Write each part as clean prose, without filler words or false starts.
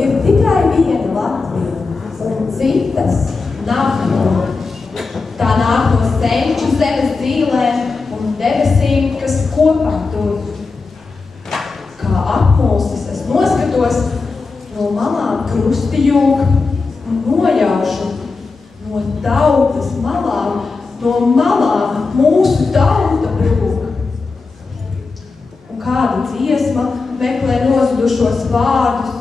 ir tikai viena Latvija, un citas nav. Tā nāk no senču zemes dzīlēm un debesīm, kas kopā tur. Kā apmulsis es noskatos, no malām krusti jūg un nojaušu, no tautas malām, no malām mūsu tauta brūk. Un kāda dziesma meklē nozudušos vārdus,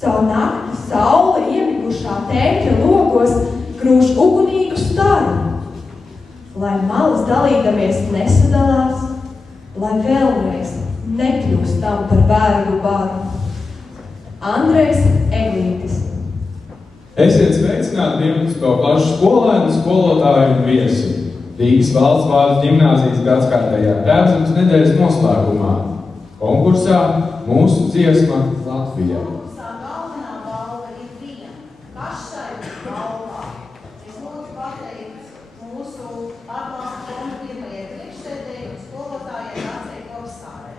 caur nakti saule iemigušā tēķa logos grūž ugunīgu staru, lai malas dalīdamies nesadalās, lai vēlreiz nekļūstam par vergu baru. Andrejs Eglītis. Esiet sveicināti 11. klases skolēni, skolotāji un viesi Rīgas valsts vārdas ģimnāzijas gadskārtējā tēvzemes nedēļas noslēgumā. Konkursā mūsu dziesma Latvijā. Konkursā galvenā balva ir viena. Kas šai balvā? Es lūdzu pateikt mūsu atbalsta fonda pirmajai priekšsēdēji un skolotājai Nācei Korsārei.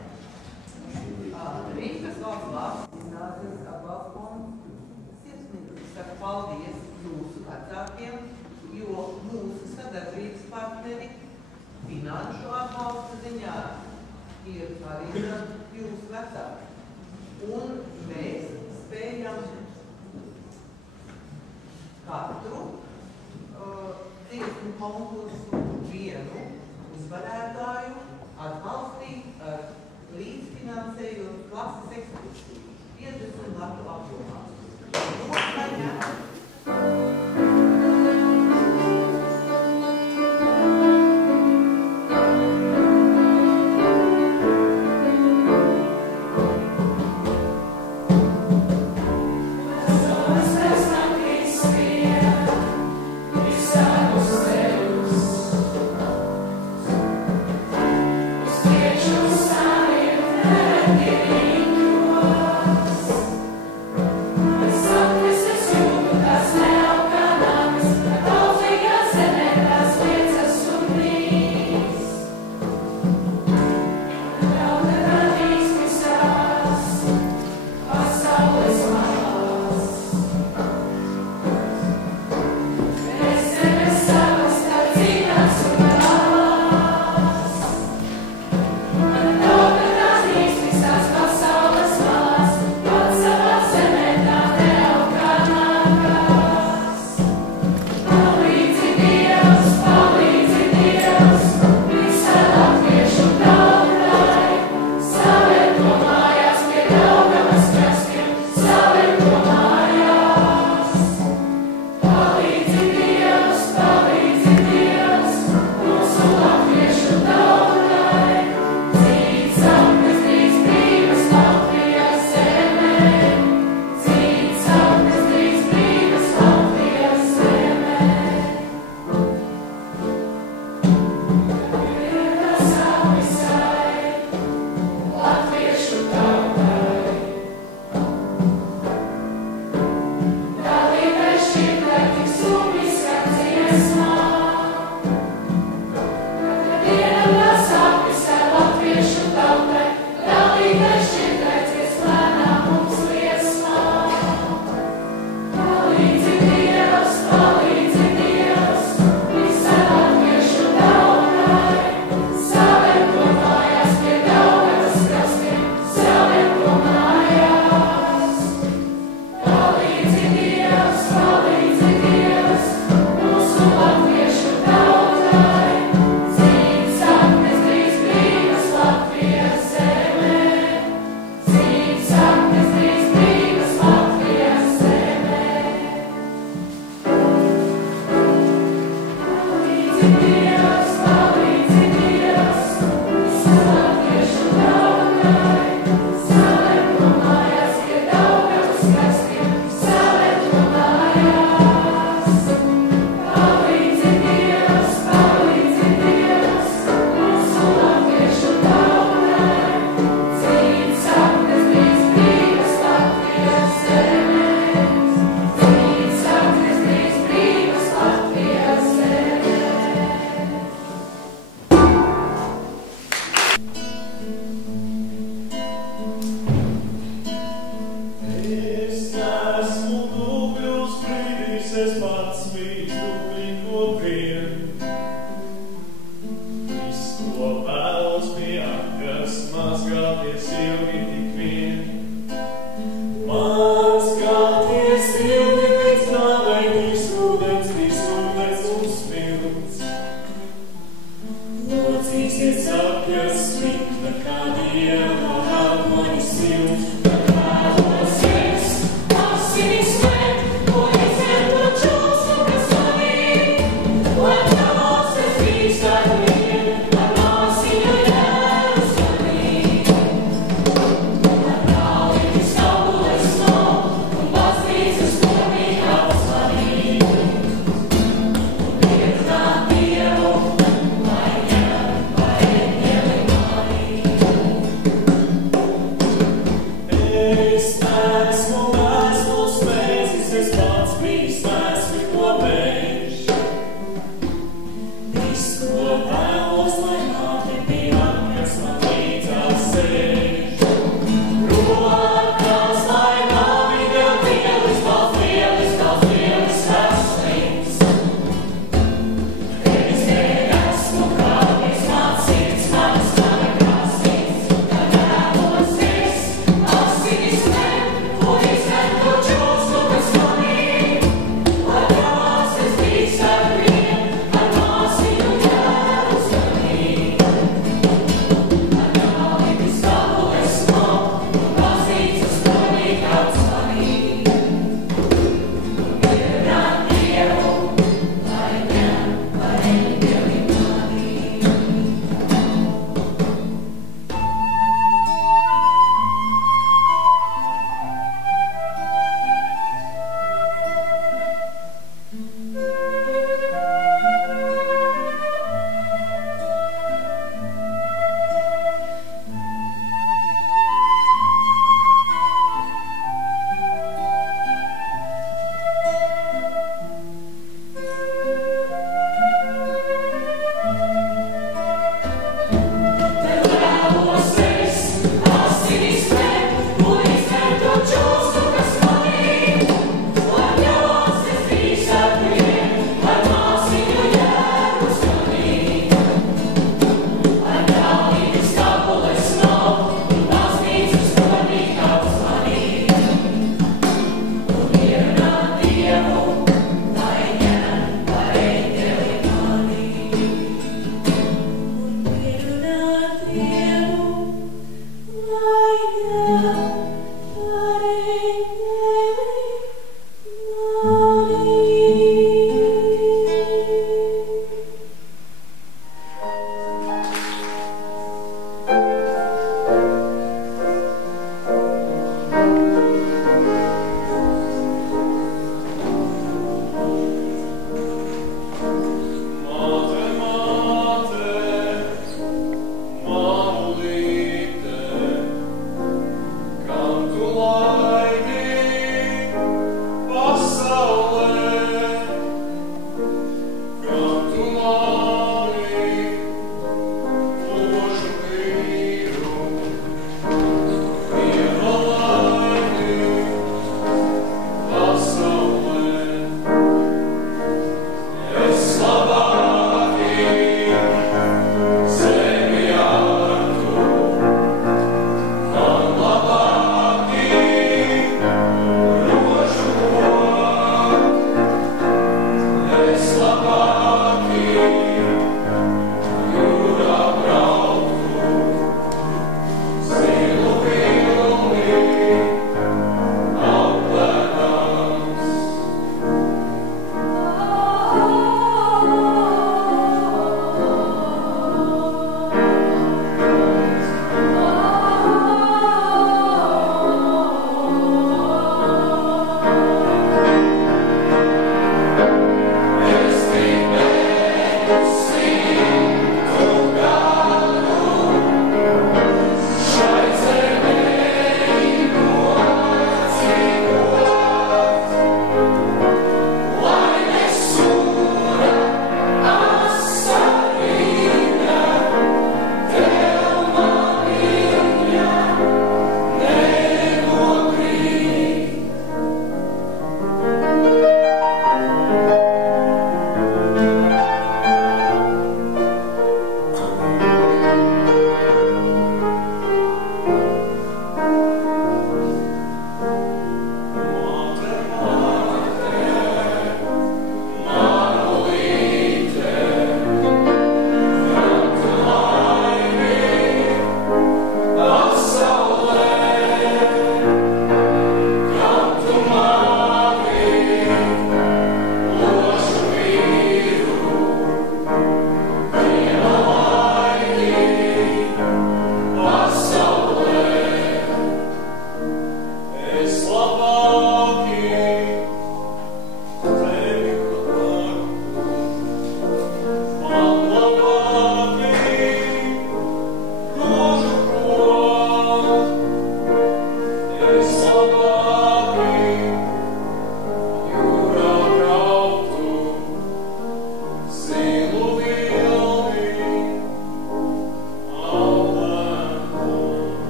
Rīgas valsts vārdas ģimnāzijas atbalsta fonda sirsnīgi saka paldies jūsu vecākiem, jo mūsu sadarbības partneri finanšu atbalsta ziņā ir arī jūsu vecāki. Un mēs spējam katru dziesmu konkursu vienu uzvarētu